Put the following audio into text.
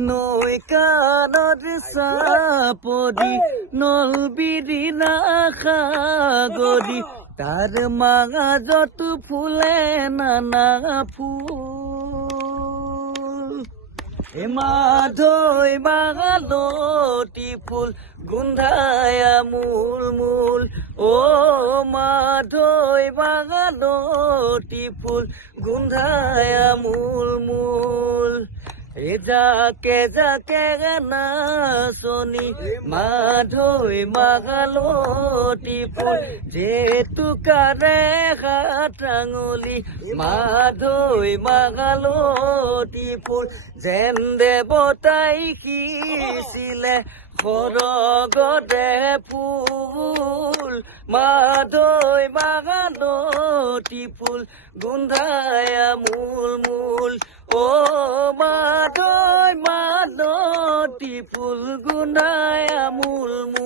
নৈ কাণত চাপৰি নলবিৰি নাসাগৰি তাৰ মাজত ফুলে নানা ফুল মাধৈ মালতী ফুল গোন্ধায় মূল মূল ও মাধৈ মালতী ফুল গোন্ধায় মূল মূল যাকে যাকে নাচনি মাধৈ মালতী ফুল জেতুকাৰে হাত আঙুলি মাধৈ মালতী ফুল যেন দেৱতাই সিঁচিলে সৰগতে ফুল মাধৈ মালতী ফুল গোন্ধায় মূল মূল ও মাধৈ মালতী ফুল গোন্ধায় মূল মূল